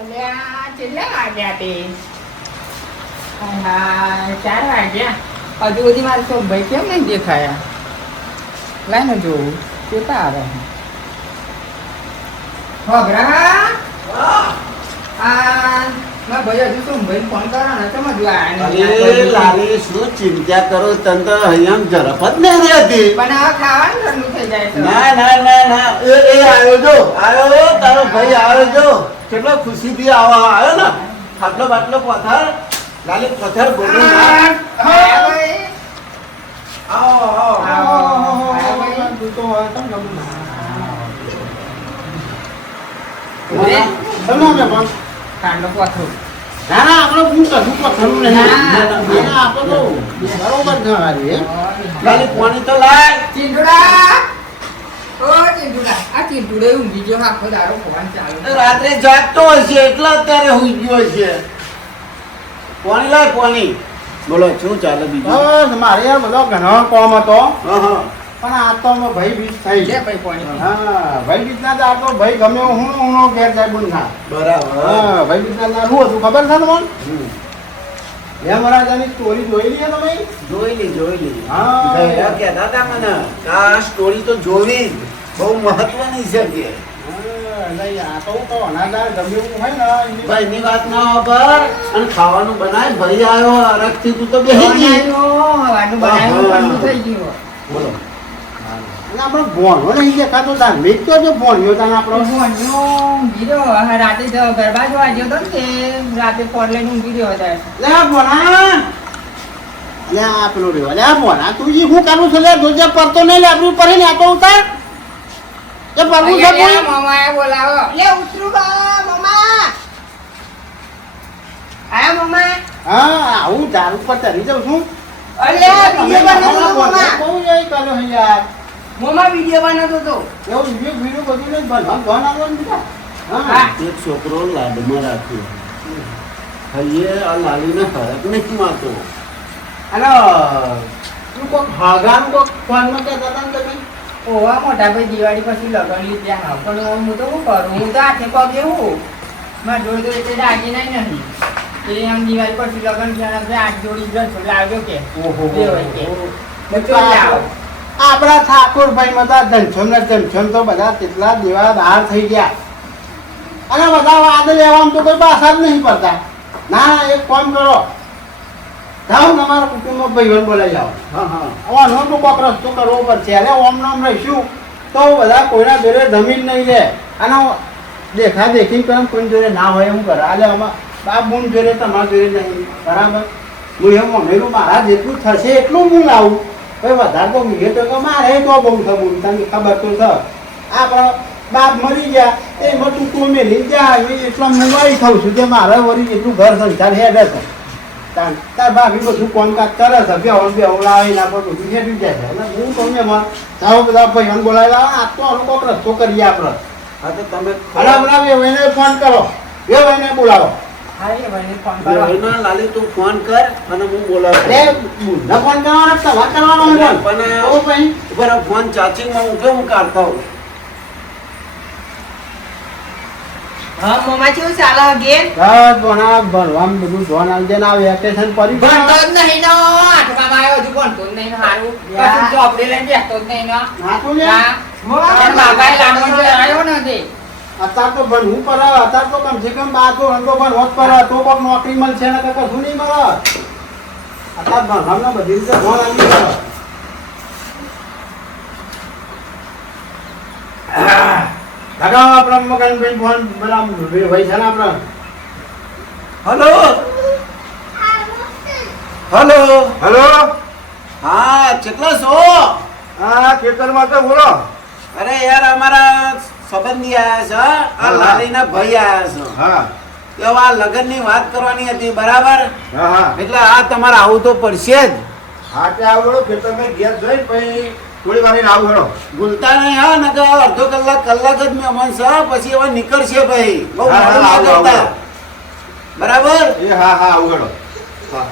અલ્યા કેટલા વાગ્યા તે? હા ચાર વાગ્યા. હજુ સુધી મારે તો ભાઈ કેમ નહીં દેખાયા? લાય ને જોવું કેતા આવે હા. આ ચિંતા કરો? તને તો અહીંયા ઝડપ જ નહીં રહેતી. પણ આ ખાવાનું ઠંડુ થઈ જાય ના ના ના ના. એ આવ્યો જો. આવ્યો કેટલો ખુશીથી આવા આવ્યો ને? આટલો બાટલો પથ્થર લાલી પથ્થર બોલું. આવો આવો? કાંડો પાથરો. ના ના આપણે હું કશું નહીં. આપણે તો બરોબર હારી, પાણી તો લાય. ચીંટુડા! રાત્રે જાગતો હશે એટલે અત્યારે હુઈ ગયો હશે કોની લાય કોની? બોલો શું ચાલે બીજું? મારે યાર બધો ઘણો કોમ હતો. હા હા. પણ આ તો ભાઈ બીજ થઈ છે ભાઈ પાણી. હા ભાઈ બીજ ના આ તો ભાઈ ગમે હું હું ના બરાબર. હા ભાઈ બીજ ના શું હતું. ખબર છે તમને. લે મહારાજાની સ્ટોરી જોઈ લઈએ તમે? જોઈ લી જોઈ લી હા. કહેતા હતા મને કે આ સ્ટોરી તો જોવી જ. બહુ મહત્વની છે કે. તો ને ભાઈ વાત ના અને ખાવાનું બનાય ભાઈ આવ્યો તું તો. ઠંડુ થઈ ગયું. બોલો. આપણે ભણવો નહીં દેખાતો તાર મેં તો જો ભણ્યો તાર આપણો. ભણ્યો, ઊંઘી રહ્યો. રાતે જ ગરબા જોવા ગયો હતો ને તે રાતે ફોન લઈને ઊંઘી રહ્યો હતો. લે ભણા. લે આ પેલો રહ્યો. લે આ તું ઈ હું કરું છું? લે જોજે પરતો નહીં લે આપણું પરે ને આ તો ઉતાર. એ પ્રભુ છે અહીંયા લે, બોલાવો. લે, ઉતરું બા, મામા. આયા મામા? હા આવું ઝાડ ઉપર ચડી જાઉં છું અલ્યા, વીડિયો બનાવતો હતો, મામા. બહુ જઈ કાલે હે યાર મામા વીડિયો બનાવતો તો એવું વિડિયો વિડિયો બધું નહીં ભણવા ભણ આવવાનું બેટા હા હા. એક છોકરો લાડમાં રાખ્યો હૈયે આ લાલીને ફરક નહીં માતો અને તું કોક હાગાનું કોક ફોનમાં કહેતા હતા ને તમે ઓવા મોટા ભાઈ દિવાળી પછી લગન લીધે હા પણ હું તો શું કરું? હું તો આઠે પગે હું મારા જોડે તો એટલે દાગીના નહીં. એ આમ દિવાળી પછી લગન થયા છે આઠ જોડી જશો લાવ્યો કે. આપણા ઠાકોરભાઈ તો ધનછોમ ને ધનછોમ તો બધા કેટલા દેવા બહાર થઈ ગયા. અને બધા વાદ લેવામાં તો કોઈ પાછા જ નહીં પડતા. ના એક ફોન કરો. જાઓ ને તમારા કુટુંબમાં ભાઈઓને બોલાવી જાઓ હા હા. આનો તો કોક રસ્તો કરવો પડશે. અરે ઓમ નામ રહીશું તો બધા કોઈના જોડે જમીન નહીં લે. અને દેખા દેખી કરે કોઈ જોડે ના હોય એમ કરે. આજે આમાં બાપ બૂન જોડે તમારા જોડે નહીં. બરાબર? હું એમ અમેરું મારા જેટલું થશે એટલું હું લાવું. ભાઈ વધારે તો મીઠે તો મારે તો બહુ છે તમને ખબર તો થ આપણા બાપ મરી ગયા. એમાં તું તું મેલી ગયા એટલા હું વાળી થઉં છું કે મારે વળી એટલું ઘર સંસાર હેડે છે. તાર તાર ભાભી બધું કોમકાજ કરે છે. બેહણ બેહણ લાવી ના બધું હેડી જાય. છે અને હું કહું ને માં બધા ભાઈઓને બોલાવી લાવો આ તો આનો કોક રસ્તો કરીએ આપણે હા તો તમે ખરાબ હમણાં બે ભાઈને ફોન કરો. બે ભાઈને બોલાવો. હા એ ભાઈને ફોન કરો. બેવના લાલી તું ફોન કર અને હું બોલાવું. એટલે ફોન કરવાનો તમારે કરવાનો ફોન ચાર્જિંગમાં હું કેમ કાઢતા હોઉં? હા મામા કેવું ચાલે ઘેર બસ ભણા ભણવામાં બધું ધોન આવી જાય ને વેકેશન પડી ભણતો જ નહીં નો. આઠમામાં આવ્યો હજુ ભણતો જ નહીં હારું. કશું ચોપડી લઈને જ નહીં નો. બાબાએ આવ્યો નથી અત્યારે તો ભણવું પડે અત્યાર તો કમસે કમ બાર તો રંગો ભણવો જ પડે તો કોઈક નોકરી મળશે ને કશું નહીં મળે અત્યારે ભણવામાં બધી રીતે ધોન આવી પડે ફોન પેલા ભાઈ છે ને આપણા? હલો? હલો? હલો? હા કેટલા છો? હા ખેતરમાં તો બોલો. અરે યાર અમારા સંબંધી આયા છે આ. લાલીના ભાઈ આયા છે. હા. તો આ લગ્નની વાત કરવાની હતી બરાબર? હા હા. એટલે આ તમારે આવું તો પડશે જ. હા તે આવો ખેતરમાં ગેસ જોઈ પછી થોડી વાર આવું હેડો. ભૂલતા નહીં હા ન કે અડધો કલાક કલાક જ મહેમાન છે પછી હવે નીકળશે ભાઈ. બહુ ના. બરાબર? એ હા હા આવું હેડો. હા.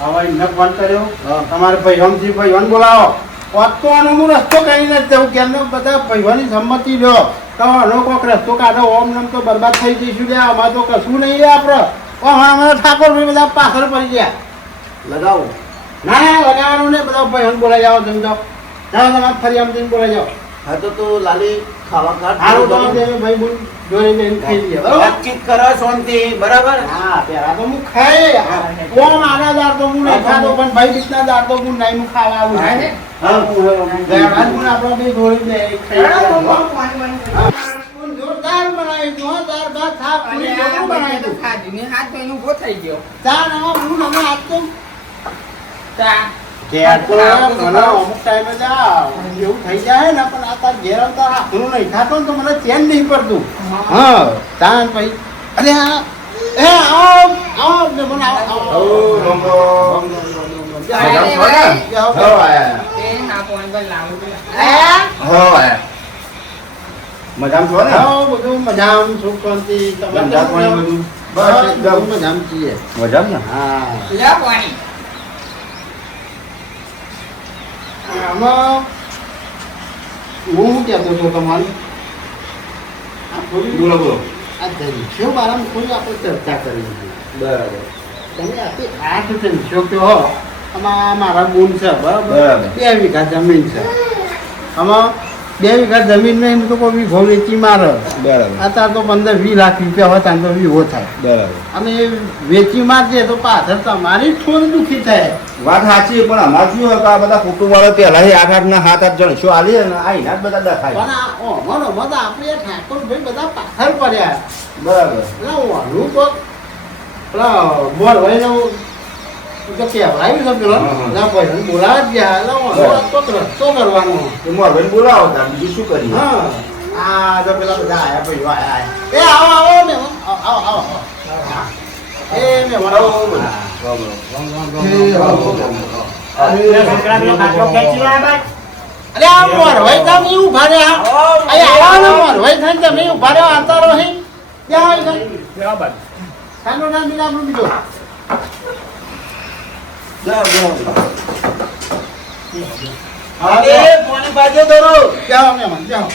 હવે એમને ફોન કર્યો. હા. તમારે ભાઈ ભાઈઓને બોલાવો. વાત તો આનો હું રસ્તો કરીને જ જઉં કે એમને બધા ભાઈઓની સંમતિ લો. તો આનો કોક રસ્તો કાઢો. ઓમ નમ તો બરબાદ થઈ જઈશું લે આમાં તો કશું નહીં આપણે. ઓ હા અમારા ઠાકોર ભાઈ બધા પાછળ પડી ગયા. લગાવો. ના ના લગાવવાનું ને બધા ભાઈ બોલાઈ જાઓ તમે તો જાઓ તમારે ફરી આમ જઈને બોલાઈ જાઓ. હા તો તું લાલી ખાવા ખાટ સારું તો તમે ભાઈ બોલ જોઈ લઈને ખાઈ લઈએ બરાબર? વાતચીત કરો શાંતિ બરાબર? હા પેલા તો હું ખાઈ ઓમ આના દાર તો હું નહીં ખાતો પણ ભાઈ બીજના દાર તો હું નહીં હું ખાવા આવું હા. ને? હા હું. આપણો બે જોડી દે ખાઈ હેડો, લઈએ. હું પાણી પાણી જોરદાર તું, હો, દાળ ભાત શાક, અને પૂરી આ જબરું બંને તો બનાવ્યું. ખાધું હાથ ધોઈને ઊભો થઈ ગયો. ચાર હું મને આજ તો મજામાં છો ને? આવો, બધું મજામાં. સુખ શાંતિ તમે ધંધા પાણી બધું? બસ એકદમ. મજામાં છીએ. મજામાં ને? હા. પાણી? આમાં હું શું કહેતો હતો તમારે? બોલો બોલો. આ જનશો બારામાં થોડી આપણે ચર્ચા કરી હતી. બરાબર. તમે આથી આઠ જનશો કહો આમાં મારા ગુણ છે બરાબર? બરાબર. બે વીઘા જમીન છે. આમાં બે વીઘા જમીન એમ તો કોઈ વીઘો વેચી મારે. બરાબર. અત્યારે તો પંદર વીસ લાખ રૂપિયા હોય ત્યાં તો વીઘો થાય. બરાબર. અને એ વેચી મારજે તો પાછળ તમારી થોડી દુઃખી થાય. વાત સાચી પણ અમારે શું હતું? આ બધા કુટુંબ વાળા પહેલા આઠ આઠ ના સાત આઠ જણ. શું આલી ને આ એના જ બધા દખાય. પણ ઓમનો મત આપણે ઠાકોરભાઈ બધા પાછળ પડ્યા. બરાબર. એટલે ઓનું તો પેલા બોલ હોય ને તો કહેવાયું છે પેલો. ના ભાઈ બોલાવા ગયા. બરાબર. તો રસ્તો કરવાનો. એ મોરભાઈ બોલાવો તાર બીજું શું કરીએ? હા. આ તો પેલા બધા આયા ભાઈઓ આયા આયા. એ આવો આવો મહેમાન આવો આવો. એ મહેમાન આવો અરે આ મોરવાઈ તમે ઊભા રહ્યા. ને તમે રહ્યા આવતા રહો ત્યાં આવી ગઈ સાનો નામ બીજા આપણું બીજો હા અરે પાણી બાજે દોરો જાઓ મહેમાન જાઓ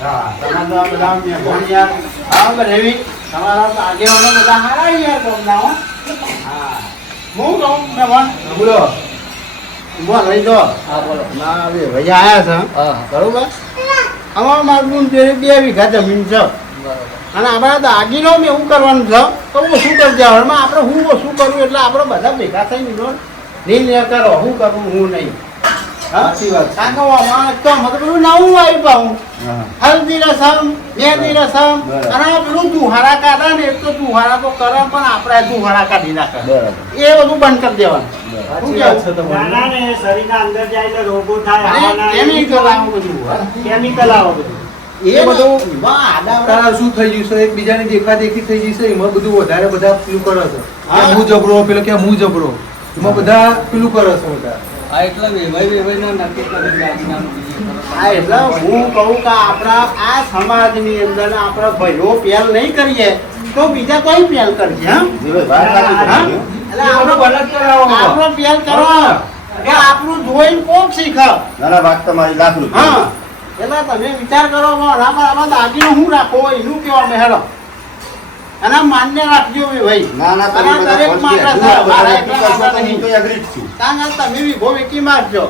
હા તમારા બધા હા. બનેવી તમારા તો આગેવાનો બધા હારા યાર ગામના હા હું કહું મહેમાન બોલો બોલ રહી દો હા બોલો ના હવે ભાઈ આયા છે હા બરોબર આમાં મારું બે વીઘા જમીન છે. અને આપણે દાગીનો મેં એવું કરવાનું છે? તો હું શું કરી દેવાનું આપણે હું શું કરું એટલે આપણે બધા ભેગા થઈને એનો નિર્ણય કરો હું કરું હું નહીં. સાચી વાત છે. કારણ કે તો અમે પેલું નવું આવી પાઉં. હા. હલ્દી રસમ મહેંદી રસમ અને આ પેલું દુહારા કાઢે ને એટલો દુહારા તો કરે પણ આપણે દુહારા કાઢી નાખે. એ બધું બંધ કરી દેવાનું. શું કેવું? નાના ને શરીરના અંદર જાય એટલે રોગો થાય અને આવાના chemical આવું બધું. હા. કેમિકલ આવે બધું. એ બધું તારા શું થઈ ગયું છે? એકબીજાની દેખાદેખી થઈ ગઈ છે? એમાં બધું વધારે બધા પેલું કરે છે. હું. જબરો પેલો કે હું જબરો એમાં બધા પેલું કરે છે બધા. હા એટલે હું કહું કે આપણા આ સમાજની અંદર આપણા ભાઈઓ પહેલ નહીં કરીએ તો બીજા કોઈ પહેલ કરશે આપણો આપણો પહેલ કરો કે આપણું જોઈને કોક શીખ. ના ના વાત તમારી લાખ રૂપિયા એટલે તમે વિચાર કરો કે આમાં આમાં દાગીનો હું રાખો? એનું કેવા મેળો અને માન્ય રાખજો ભાઈ. ના ના તમે દરેક નહીં. તો છું. કારણ વિભો વેચી મારજો.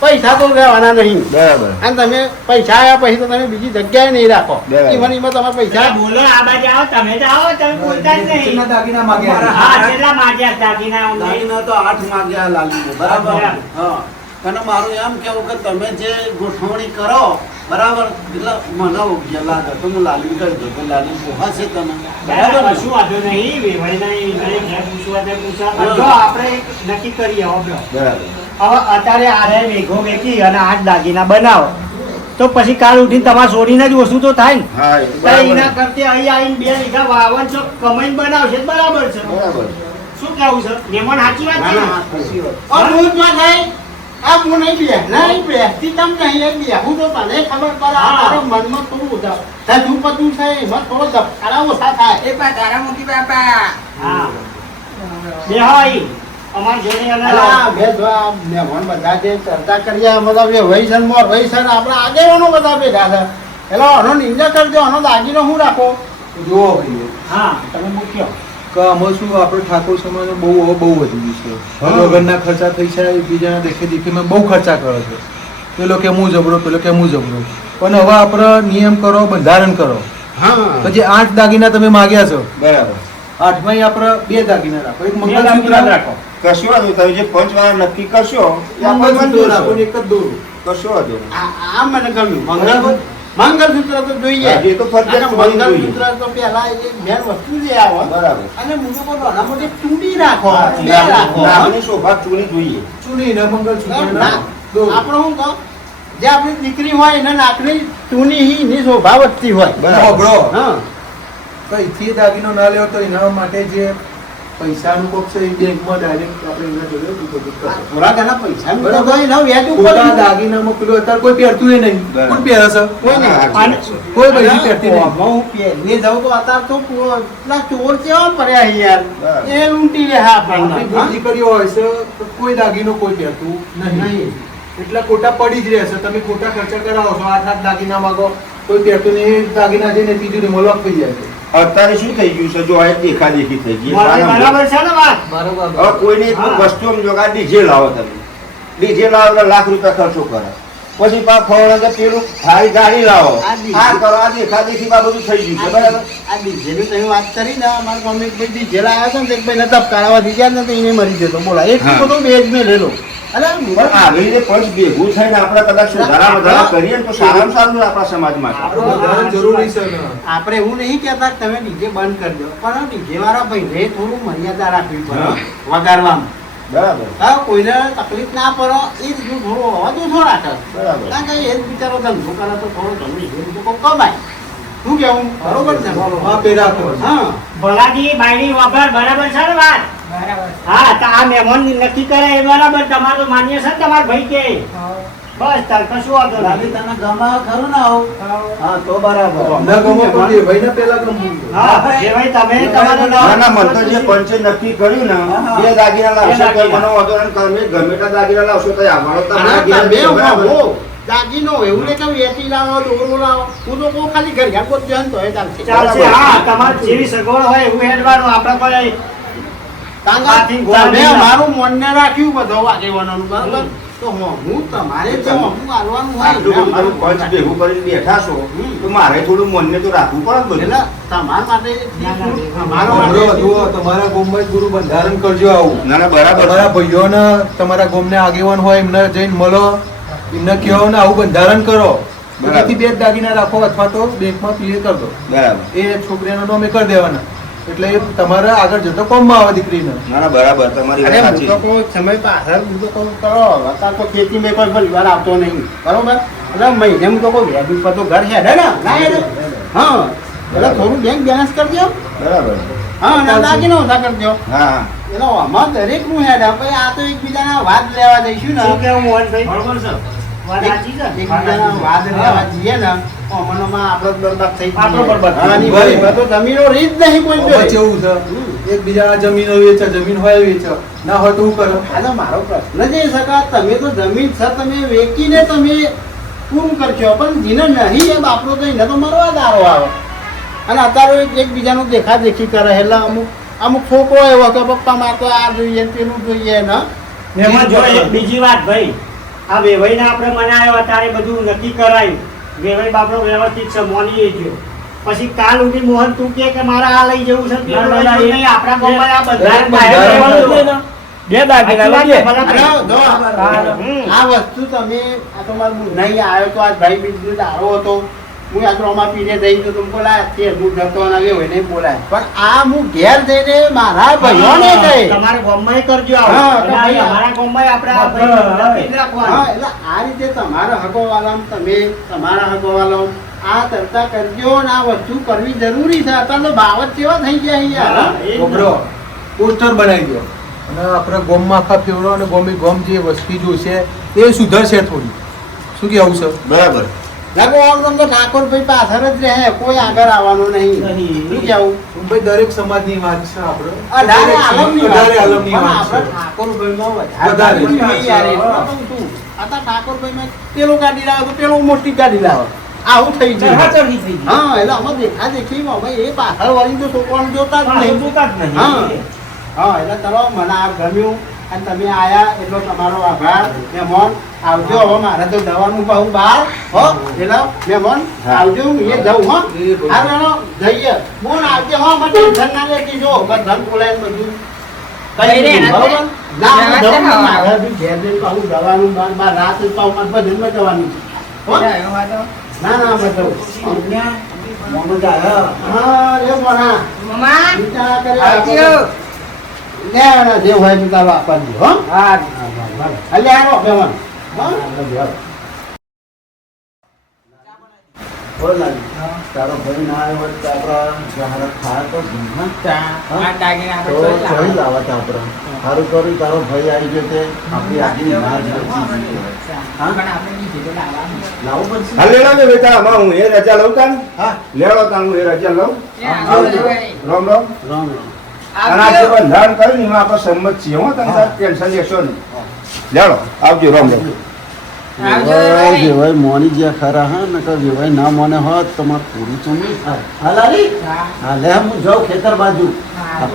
પૈસા તો લેવાના નહીં. બરાબર. અને તમે પૈસા આવ્યા પછી તો તમે બીજી જગ્યાએ નહીં રાખો. બરાબર. ઈવન ઈમાં તમે પૈસા બોલો આ બાજુ આવો તમે જ આવો તમે બોલતા જ નહીં. દાગીના માગ્યા? હા કેટલા માગ્યા દાગીના? દાગીના તો આઠ માગ્યા બરાબર? બરાબર. હા. અને મારું એમ કેવું કે તમે જે ગોઠવણી કરો બરાબર? એટલે મને યોગ્ય લાગે તો હું લાલી કરી દઉં તો લાલી છે તમે બરાબર શું વાંધો નહીં વેવાઈના પૂછવા. જો આપણે નક્કી કરીએ બરાબર. હવે અત્યારે આરે મેઘો મેકી અને આઠ દાગીના બનાવો. તો પછી કાલ ઉઠીને તમારે છોડીને જ વસ્તુ તો થાય ને. એના કરતે અહીં આવીને બે વીઘા વાવન છો કમાઈને બનાવશે બરાબર છે. બરાબર. શું કેવું છે? એમાં સાચી વાત છે વાત. થાય, આ હું નહીં બે નહીં બેસતી તમ નહીં બે હું તો મને ખબર પડે તારો મનમાં થોડું ઉદાસ હજુ પતું છે એમાં થોડો ધબકારા ઓછા થાય. એ પા તારા મોટી બાપા. હા. બે હોય અમાર જોડે અલા, બે જો મહેમાન બધા જે ચર્ચા કરીએ બધા બે વહી છે મોર વહી છે આપણા આગેવાનો બધા ભેગા છે. એટલે આનો નિંદા કરજો આનો દાગીનો હું રાખો. જુઓ ભાઈ હા. તમે મૂક્યો. કે આમાં શું આપણે ઠાકોર સમાજ બહુ બહુ વધી ગયું છે. લગ્નના ખર્ચા થઈ છે એકબીજાના દેખે દેખીમાં બહુ ખર્ચા કરે છે. પેલો કે હું જબરો પેલો કે હું જબરો. પણ હવે આપણે નિયમ કરો બંધારણ કરો. પછી આઠ દાગીના તમે માગ્યા છો. બરાબર. આઠમાં આપણે બે દાગીના રાખો. એક બે મંગળસૂત્ર દાગીના રાખો. કશું વાંધો તમે જે પંચવાળા નક્કી કરશો એક જ દોરો. કશું વાંધો આ મને ગમ્યું. મંગળ મંગળસૂત્ર તો જોઈએ. એ તો ફરજિયાત મંગળસૂત્ર તો પહેલા એક મેન વસ્તુ જે આવો. બરાબર. અને મુજો કોઈ નાના મોટી ચૂડી રાખો. રાખો. નામની શોભા ચૂની જોઈએ. ચૂડી ને મંગળસૂત્ર ના, આપણો હું આપણે શું કહો જે આપણી દીકરી હોય એને નાકની ચૂની હી ની શોભા વધતી હોય. બરાબર. હા. કઈથી દાગીનો ના લેવો તો એના માટે જે પૈસાનું કોક છે એ બેંકમાં ડાયરેક્ટ આપણે એના જોડે ડિપોઝિટ કરશો. થોડાક એના પૈસા એના વ્યાજ ઉપર દાગીનામાં પેલું અત્યારે કોઈ પહેરતું નહીં. કોણ પહેરે છે? કોઈ નહીં. કોઈ પૈસા પહેરતી નહીં. હું પહેરીને જાઉં તો અત્યારે તો પેલા ચોર કેવા પડ્યા છે યાર? એ લૂંટી લે હા આપણી કરી હોય છે તો કોઈ દાગીનો કોઈ પહેરતું નહીં. એટલા ખોટા પડી જ રહેશે તમે ખોટા ખર્ચા કરાવો છો આઠ આઠ દાગીના માંગો કોઈ પહેરતું નહીં. દાગીના જઈને તિજોરીમાં લોક થઈ જાય છે. અત્યારે શું થઈ ગયું છે? જો આ દેખા દેખી થઈ ગઈ. બરાબર છે ને વાત? હવે કોઈને એક વસ્તુ જો ડીજે લાવો તમે. ડીજે લાવો એટલે લાખ રૂપિયા ખર્ચો કરે. પછી પા ફોન કે પેલું સારી ગાડી લાવો. આ કરો આ કરો આ દેખાદેખી બા બધું થઈ ગયું છે બરાબર? આ ડીજેની તમે વાત કરી ને મારા મમ્મી એક ભાઈ ડીજે લાવ્યા છે ને એક ભાઈને ધબકારાવા દીધા ને તો એને મરી જતો બોલા એક હા. બેજ મેં લેલો આવી રીતે પંચ ભેગું થઈને આપણે કદાચ સુધારા વધારા કરીએ ને તો સારામાં સારું આપણા સમાજમાં. જરૂરી છે આપણે એવું નહીં કહેતા તમે ડીજે બંધ કરી દો પણ ડીજે વાળા ભાઈને થોડું મર્યાદા રાખવી પડે. વગાડવામાં. બરાબર. હા કોઈને તકલીફ ના પડો એ રીતનું થોડું અવાજ ઓછો રાખે બરાબર. કારણ કે એ જ બિચારો ધંધો કરે તો થોડો જમી એ તો કોક કમાય. શું કેવું બરોબર છે. હા પેલા હા. ભલાજી બાયડી વગર બરાબર છે ને વાત? બરાબર હા તો આ મહેમાન નક્કી કરે એ બરાબર તમારું માન્ય છે ને તમારા ભાઈ કે? બસ તાર કશું વાંધો નહીં. તને ગમાવ ખરું ને આવું? હા. તો બરાબર. ના ગમો પણ એ ભાઈને પેલા ગમવું હા જે ભાઈ તમે તમારે ના ના મને તો જે પંચે નક્કી કર્યું ને બે દાગીના લાવશો તો મને વાંધો નહીં તમે ગમે તે દાગીના લાવશો તો અમારો તો અને દાગીના તમે છે, બરાબર? હો, દાગીનો એવું ને કે એસી લાવો ડોરો લાવો હું તો કહું ખાલી ઘર ગોત જાય ને તોય ચાલશે ચાલશે હા તમારે જેવી સગવડ હોય એવું હેડવાનું આપણે કોઈ મારું મનને રાખ્યું બધો આગેવાનોનું બરાબર? તો હું તમારે જે હમું આલવાનું હોય આટલું ને બધું પંચ ભેગું કરીને બેઠા છો. તો મારે થોડું મનને તો રાખવું પડે એટલે તમારા માટે ના, અમારો જુઓ, તમારા ગામમાં ગુરુ બંધારણ કરજો આવું. ના ના બરાબર. તમારા ભાઈઓને તમારા ગામને આગેવાન હોય એમને જઈને મળો એમને કહો ને આવું બંધારણ કરો. બધાથી બે દાગીના રાખો અથવા તો બેંકમાં ક્લિયર કરી દો. બરાબર. એ છોકરીનો નામે કરી દેવાના. એટલે તમારે આગળ જતો કોમમાં આવે દીકરીને. ના ના બરાબર તમારી વાત સાચી તો સમય પાછળ બીજો કોમ કરો. અત્યારે તો ખેતી મેં કોઈ પરિવાર આવતો નહીં. બરોબર? એટલે મહિને હું તો કોઈ વ્યાજ ઉપર તો ઘર છે. ને ના હેડે હા. એટલે થોડું બેંક બેલેન્સ કરજો બરાબર. હા ના દાગીનો ઓછા કરજો હા હા. એટલે આમાં દરેકનું હેડ ભાઈ આ તો એકબીજાના વાત લેવા જઈશું ને. શું કેવું મોહનભાઈ? બરોબર છે એકબીજા જમીનો વેચે જમીન હોય વેચે. ના હોય તો કરો? હાલો, મારો પ્રશ્ન જે છે તમે તો જમીન છે તમે વેચીને તમે પૂરું કરશો પણ જેને નહીં એ બાપરો તો એને તો મરવા દારો આવે. અને અત્યારે એકબીજાનું દેખા દેખી કરે એટલે અમુક અમુક છોકરો એવો કે પપ્પા મારે તો આ જોઈએ તેનું પેલું જોઈએ ને. બીજી વાત ભાઈ. આ વેવાઈને આપણે મનાયો અત્યારે બધું નક્કી કરાયું. વેવાઈ બાપડો વ્યવસ્થિત છે મોની ગયો પછી કાલ ઉઠી મોહન તું કે કે મારે આ લઈ જવું છે આપણા ગામમાં આ બધા બે દાગીના લઈએ. આ વસ્તુ તમે આ તો મારું નહીં આવ્યો તો આજ ભાઈ બીજું દારો હતો. હું યાત્રામાં પીને જઈ તો તું બોલાય તે હું જતો ના આવ્યો એને બોલાય. પણ આ હું ઘેર જઈને મારા ભાઈઓને કહે તમારે ગોમમાં કરજો હા, ભાઈ, અમારા ગોમમાં આપણે. હા એટલે આ રીતે તમારા હકોવાલામ તમે તમારા હકોવાલામ આ ચર્ચા કરજો ને આ વસ્તુ કરવી જરૂરી છે. અત્યારે તો બાવત કેવા થઈ ગયા અહીંયા. ને. છોકરો પોસ્ટર બનાવી દો. અને આપણે ગોમમાં આખા ફેવડો અને ગોમી ગોમ જે વસ્તી જોશે એ સુધરશે થોડી. શું કેવું છે? બરાબર. લાગો આમ તમને ઠાકોરભાઈ પાછળ જ રહે કોઈ આગળ આવવાનું નહીં. શું કેવું ભાઈ દરેક સમાજની વાત છે આપણે અઢારે આલમની વાત અઢારે છે. આલમની પણ વાત આપણે છે ઠાકોરભાઈમાં વધારે. ઠાકોરભાઈમાં પેલો ગાડી લાવે તો પેલો મોટી ગાડી લાવે આવું થઈ ગઈ. હા એટલે અમે દેખા દેખીમાં ભાઈ એ પાછળ વાળી તો છોકરાને જોતા જ નહીં જોતા જ નહીં. હા. હા એટલે ચલો મને આ ગમ્યું અને તમે આયા એટલો તમારો આભાર મહેમાન આવજો હવે મારે તો દવાનું કહું બહાર હો એટલે મહેમાન આવજો હું એ જઉં હો. હા બેનો જઈએ. બોલ આવજે હો મને ટેન્શન ના લેતી જો ધન બોલાય બધું. કઈ રે, ના હું વ્યવસ્થા જાઉં મારે બી ઘેર જઈને પાછું જવાનું બાર બાર રાત જ પાછું મારે જવાનું. હો? હા તો. ના ના અમે જાઉં. મોહમ્મદ હા એ મોના. મમ્મા વિચાર કરે આવજો. લે આના જે હોય તે તારો આપવાનું હો. હા. અલે આનો બેવન. તારો ભાઈ ના આવ્યો હોય તો આપણા ચોરી લાવત સારું તારો ભાઈ આવી ગયો તે. લાવવું પડશે બેટા આમાં હું એ રજા લઉં કાન હા લેલો તાન હું એ રજા લઉં ભાઈ. રામ રામ રામ અને આ બંધારણ કર્યું એમાં આપણે સંમત છીએ હો તમે ટેન્શન લેશો નહીં લેડો આવજો રામ રામ રામ મોની જ્યાં ખરા હા નકર વેવાય ના મોને હોત તો મારે પૂરી ચૂમી થાય. હા લાલી? હા, હા હું જાઉં ખેતર બાજુ. હા.